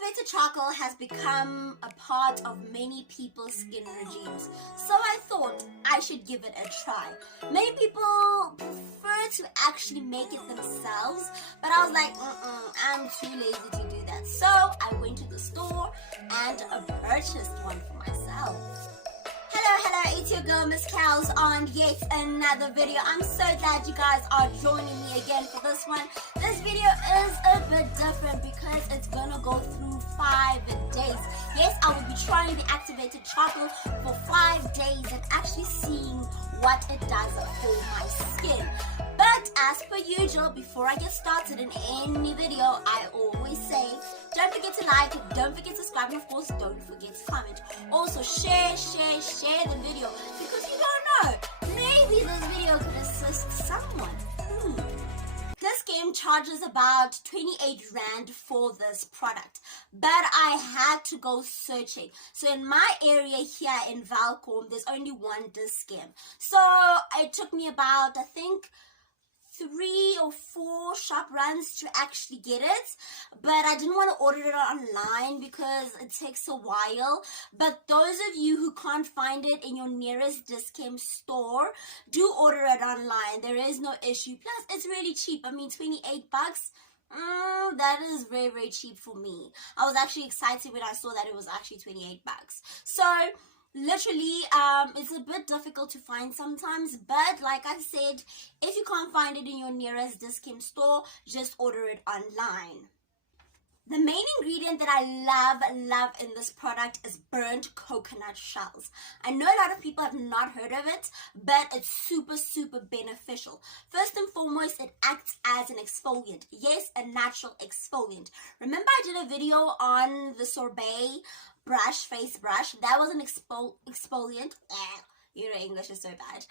Activated charcoal has become a part of many people's skin regimes, so I thought I should give it a try. Many people prefer to actually make it themselves, but I was like, I'm too lazy to do that. So I went to the store and purchased one for myself. Hello, it's your girl Miss Cows on yet another video. I'm so glad you guys are joining me again for this one. This video is a bit different because it's gonna go through 5 days. Yes, I will be trying the activated charcoal for 5 days and actually seeing what it does for my skin. But as per usual, before I get started in any video, I always say, don't forget to like, don't forget to subscribe, and of course, don't forget to comment. Also, share the video, because you don't know, maybe this video could assist someone. This game charges about 28 Rand for this product, but I had to go searching. So in my area here in Valcom, there's only one disc game. So it took me about, I think, 3 or 4 shop runs to actually get it, but I didn't want to order it online because it takes a while. But those of you who can't find it in your nearest Dis-Chem store, do order it online. There is no issue. Plus, it's really cheap. I mean, 28 bucks. That is very, very cheap for me. I was actually excited when I saw that it was actually 28 bucks. So literally, it's a bit difficult to find sometimes, but like I said, if you can't find it in your nearest Dis-Chem store, just order it online. The main ingredient that I love in this product is burnt coconut shells. I know a lot of people have not heard of it, but it's super beneficial. First and foremost, it acts as an exfoliant. Yes, a natural exfoliant. Remember I did a video on the sorbet brush, face brush. That was an exfoliant. Your English is so bad.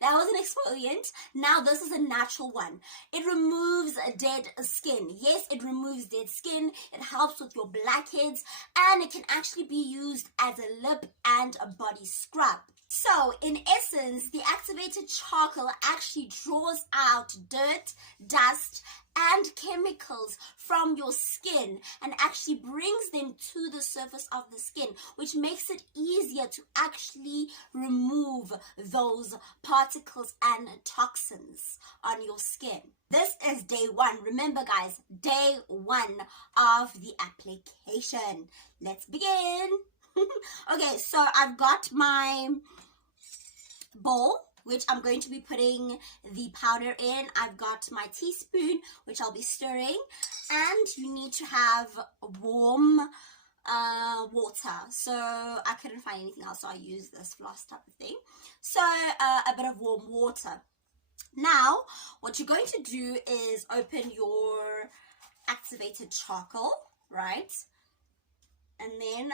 That was an exfoliant. Now this is a natural one. It removes dead skin. Yes, it removes dead skin. It helps with your blackheads, and it can actually be used as a lip and a body scrub. So, in essence, the activated charcoal actually draws out dirt, dust, and chemicals from your skin and actually brings them to the surface of the skin, which makes it easier to actually remove those particles and toxins on your skin. This is day 1. Remember, guys, day 1 of the application. Let's begin. Okay, so I've got my bowl, which I'm going to be putting the powder in. I've got my teaspoon, which I'll be stirring, and you need to have warm water. So I couldn't find anything else, so I used this floss type of thing. So a bit of warm water. Now what you're going to do is open your activated charcoal, right? And then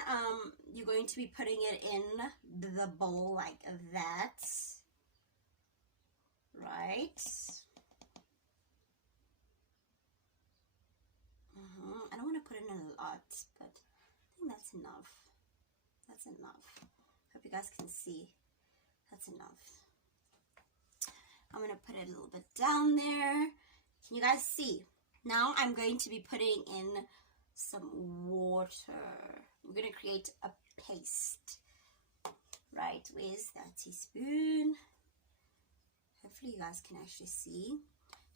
you're going to be putting it in the bowl like that, right? I don't want to put in a lot, but I think that's enough. That's enough. Hope you guys can see. That's enough. I'm going to put it a little bit down there. Can you guys see? Now I'm going to be putting in some water. We're going to create a paste. Right, where's that teaspoon? Hopefully you guys can actually see.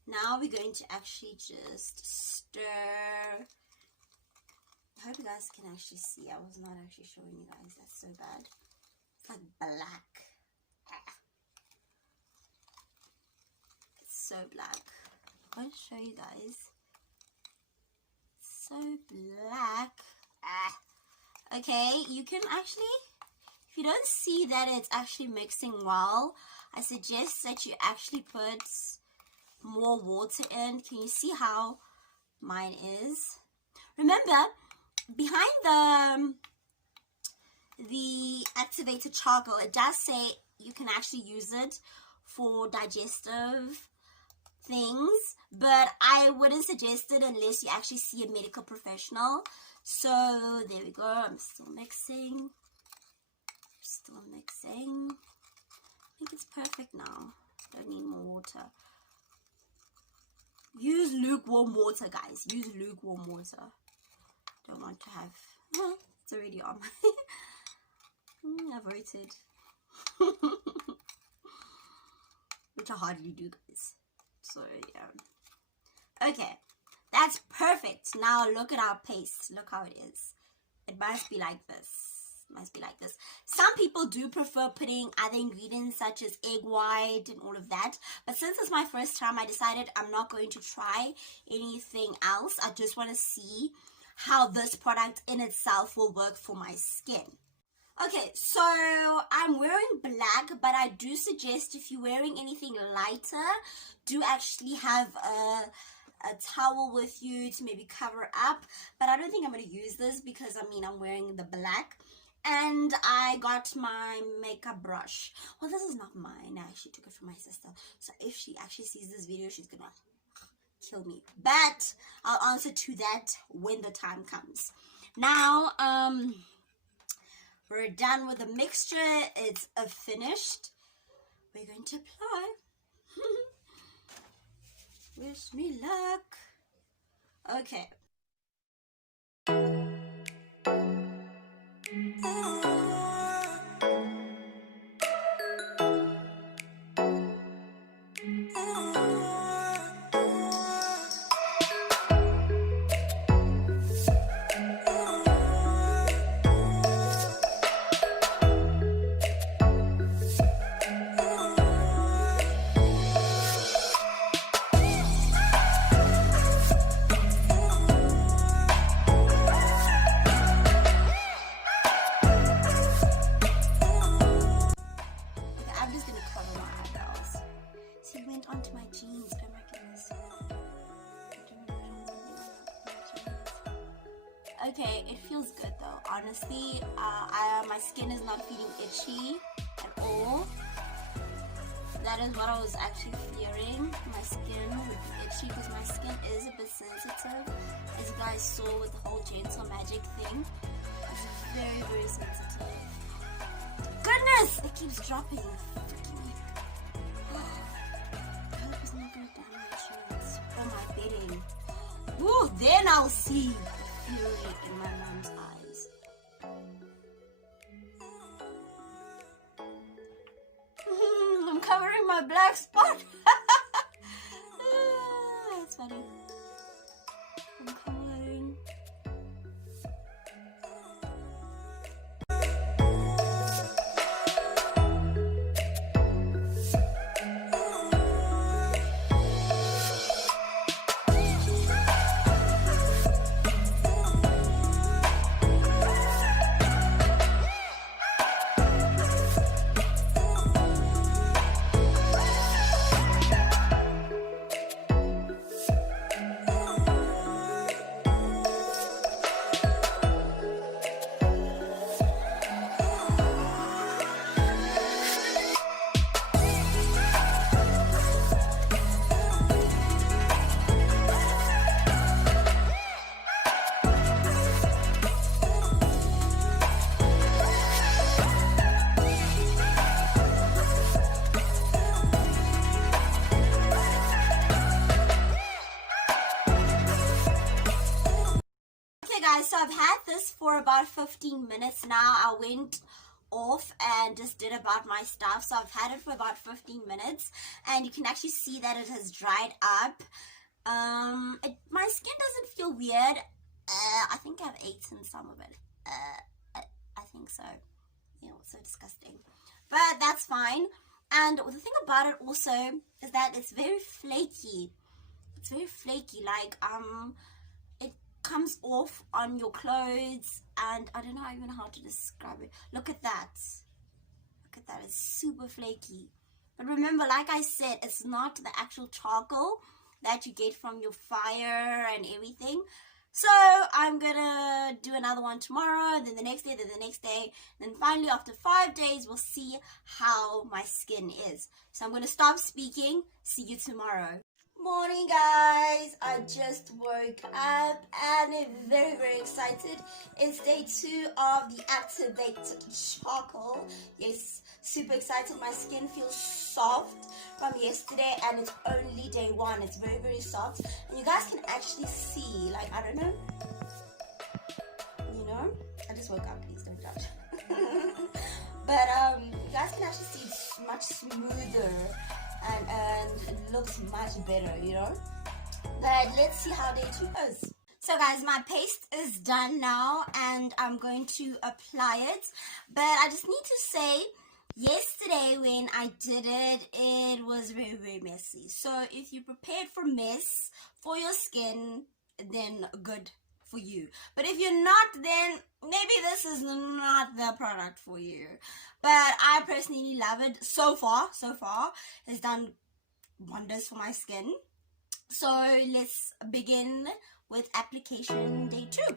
Now we're going to actually just stir. I hope you guys can actually see. I was not actually showing you guys. That's so bad. It's like black. It's so black. I'm going to show you guys. So black. Okay, you can actually, if you don't see that it's actually mixing well, I suggest that you actually put more water in. Can you see how mine is? Remember, behind the activated charcoal, it does say you can actually use it for digestive things, but I wouldn't suggest it unless you actually see a medical professional. So there we go. I'm still mixing. I think it's perfect now. Don't need more water. Use lukewarm water, guys. Use lukewarm water. don't want to have, it's already on my, I voted. Which I hardly do, guys. So, yeah. Okay, that's perfect. Now look at our paste. Look how it is. It must be like this. Must be like this. Some people do prefer putting other ingredients such as egg white and all of that, but since it's my first time, I decided I'm not going to try anything else. I just want to see how this product in itself will work for my skin. Okay, so I'm wearing black, but I do suggest if you're wearing anything lighter, do actually have a towel with you to maybe cover up. But I don't think I'm going to use this because, I mean, I'm wearing the black. And I got my makeup brush. Well, this is not mine. I actually took it from my sister. So if she actually sees this video, she's gonna kill me. But I'll answer to that when the time comes. Now, we're done with the mixture. It's finished. We're going to apply. Wish me luck. Okay. Onto my jeans. Oh my goodness. Okay, it feels good though. Honestly, my skin is not feeling itchy at all. That is what I was actually fearing. My skin would be itchy because my skin is a bit sensitive. As you guys saw with the whole gentle magic thing, it's very, very sensitive. Goodness, it keeps dropping. Ooh, then I'll see the fury in my mom's eyes. I'm covering my black spot. That's funny. I'm covering. So I've had this for about 15 minutes now. I went off and just did about my stuff. So I've had it for about 15 minutes and you can actually see that it has dried up. My skin doesn't feel weird. I think I've eaten some of it. I think so. Ew, it's so disgusting. But that's fine. And the thing about it also is that it's very flaky. It's very flaky. Like, it comes off on your clothes, and I don't know even how to describe it. Look at that. Look at that. It's super flaky. But remember, like I said, it's not the actual charcoal that you get from your fire and everything. So I'm gonna do another one tomorrow, then the next day, then the next day, then finally after 5 days we'll see how my skin is. So I'm gonna stop speaking. See you tomorrow. Morning guys, I just woke up and I'm very, very excited. It's day 2 of the activated charcoal. Yes, super excited. My skin feels soft from yesterday and it's only day 1. It's very, very soft and you guys can actually see, like, I don't know. But you guys can actually see it's much smoother and it looks much better, you know. But let's see how day 2 goes. So guys, my paste is done now and I'm going to apply it. But I just need to say, yesterday when I did it, it was very, very messy. So if you prepared for mess for your skin, then good for you. But if you're not, then maybe this is not the product for you. But I personally love it. So far it's done wonders for my skin. So let's begin with application day 2.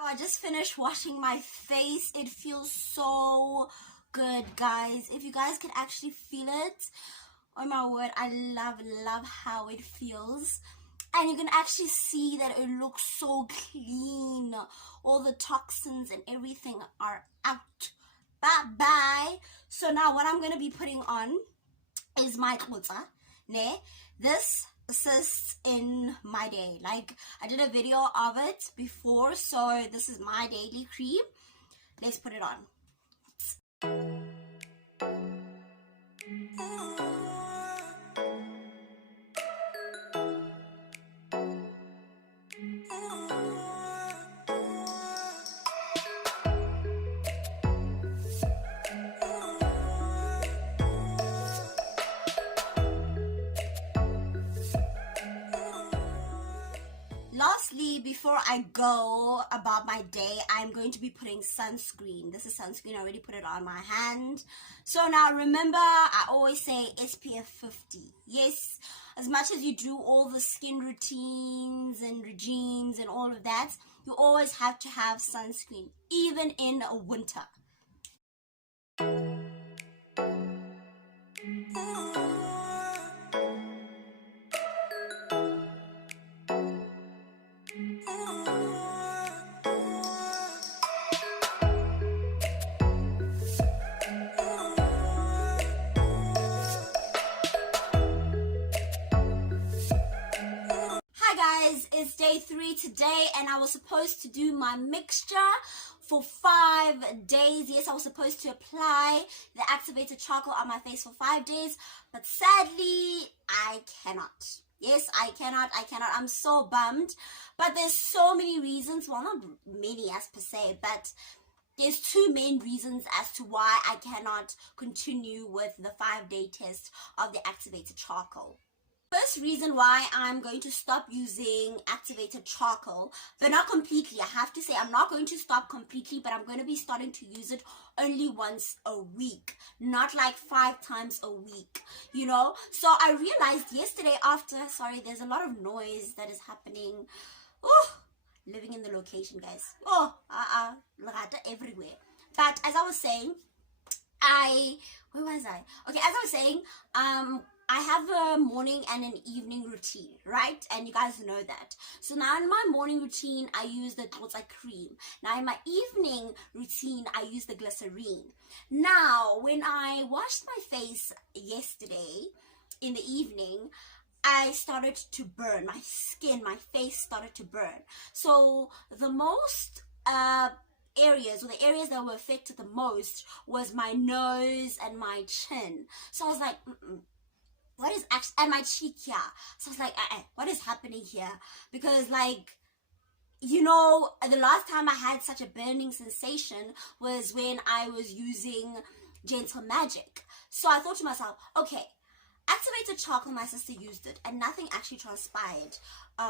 I just finished washing my face. It feels so good, guys. If you guys can actually feel it, oh my word, I love how it feels. And you can actually see that it looks so clean. All the toxins and everything are out. Bye. So now what I'm going to be putting on is my kgotsa. This assists in my day. Like, I did a video of it before, so this is my daily cream. Let's put it on. Lastly, before I go about my day, I'm going to be putting sunscreen. This is sunscreen. I already put it on my hand. So now remember, I always say SPF 50. Yes, as much as you do all the skin routines and regimes and all of that, you always have to have sunscreen, even in winter. It's day 3 today, and I was supposed to do my mixture for 5 days. Yes, I was supposed to apply the activated charcoal on my face for 5 days, but sadly I cannot. Yes, I cannot. I'm so bummed, but there's so many reasons. Well, not many as per se, but there's 2 main reasons as to why I cannot continue with the 5-day test of the activated charcoal. First reason why I'm going to stop using activated charcoal, but not completely. I have to say I'm not going to stop completely, but I'm going to be starting to use it only once a week, not like 5 times a week, you know. So I realized yesterday sorry, there's a lot of noise that is happening. Oh, living in the location, guys. Lagata everywhere. But as I was saying, where was I? Okay, as I was saying, I have a morning and an evening routine, right? And you guys know that. So now in my morning routine, I use the Kgotsa cream. Now in my evening routine, I use the glycerine. Now, when I washed my face yesterday in the evening, I started to burn. My skin, my face started to burn. So the most areas, or the areas that were affected the most, was my nose and my chin. So I was like, what is actually, and my cheek, yeah. So I was like, what is happening here? Because, like, you know, the last time I had such a burning sensation was when I was using Gentle Magic. So I thought to myself, okay, activated charcoal, my sister used it and nothing actually transpired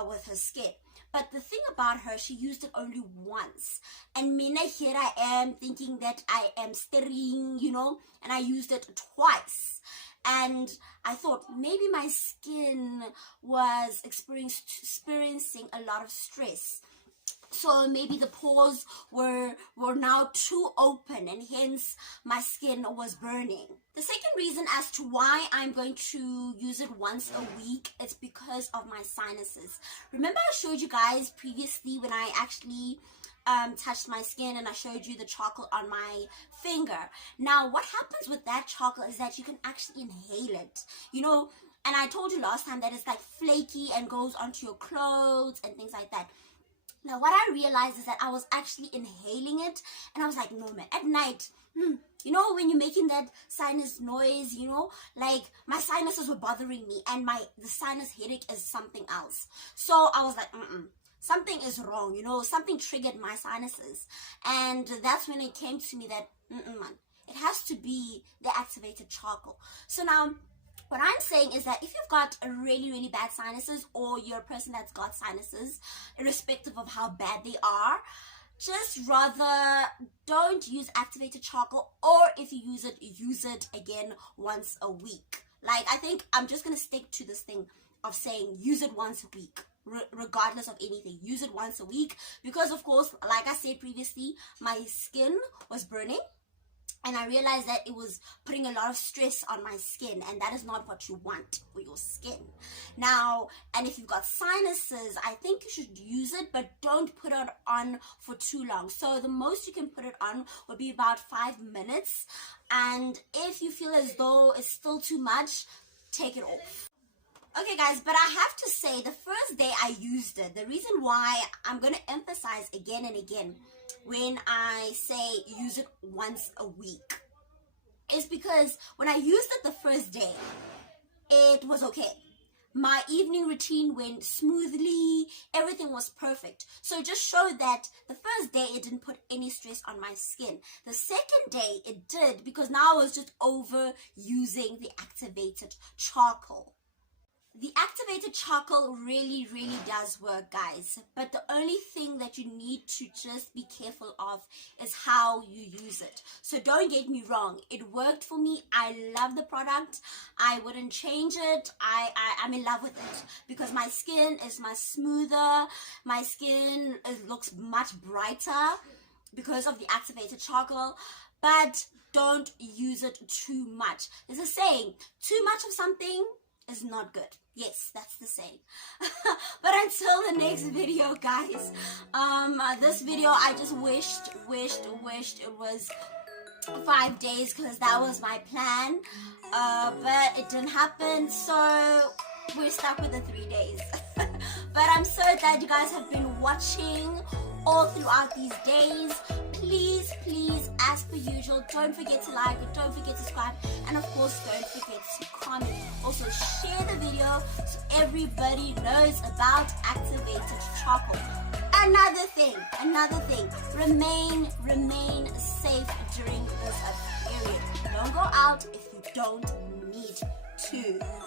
with her skin. But the thing about her, she used it only once. And Mina, here I am thinking that I am staring, you know, and I used it twice. And I thought maybe my skin was experiencing a lot of stress. So maybe the pores were now too open, and hence my skin was burning. The second reason as to why I'm going to use it once a week is because of my sinuses. Remember I showed you guys previously when I actually touched my skin and I showed you the charcoal on my finger. Now what happens with that charcoal is that you can actually inhale it, you know, and I told you last time that it's like flaky and goes onto your clothes and things like that. Now, what I realized is that I was actually inhaling it, and I was like, no, man, at night, you know, when you're making that sinus noise, you know, like, my sinuses were bothering me, and the sinus headache is something else. So I was like, something is wrong, you know, something triggered my sinuses. And that's when it came to me that, man, it has to be the activated charcoal. So now, what I'm saying is that if you've got a really, really bad sinuses, or you're a person that's got sinuses, irrespective of how bad they are, just rather don't use activated charcoal, or if you use it again once a week. Like, I think I'm just going to stick to this thing of saying use it once a week. Regardless of anything, use it once a week, because of course, like I said previously, my skin was burning. And I realized that it was putting a lot of stress on my skin, and that is not what you want for your skin. Now, and if you've got sinuses, I think you should use it, but don't put it on for too long. So the most you can put it on would be about 5 minutes. And if you feel as though it's still too much, take it off. Okay guys, but I have to say, the first day I used it, the reason why I'm going to emphasize again and again when I say use it once a week is because when I used it the first day, it was okay. My evening routine went smoothly, everything was perfect. So it just showed that the first day it didn't put any stress on my skin. The second day it did, because now I was just overusing the activated charcoal. The activated charcoal really, really does work, guys. But the only thing that you need to just be careful of is how you use it. So don't get me wrong. It worked for me. I love the product. I wouldn't change it. I'm in love with it because my skin is much smoother. My skin looks much brighter because of the activated charcoal. But don't use it too much. There's a saying, too much of something is not good. Yes, that's the saying. But until the next video, guys, this video I just wished it was 5 days, because that was my plan, but it didn't happen, so we're stuck with the 3 days. But I'm so glad you guys have been watching all throughout these days. Please, as per usual, don't forget to like it, don't forget to subscribe, and of course don't forget to comment. Also share the video so everybody knows about activated charcoal. Another thing, remain safe during this period. Don't go out if you don't need to.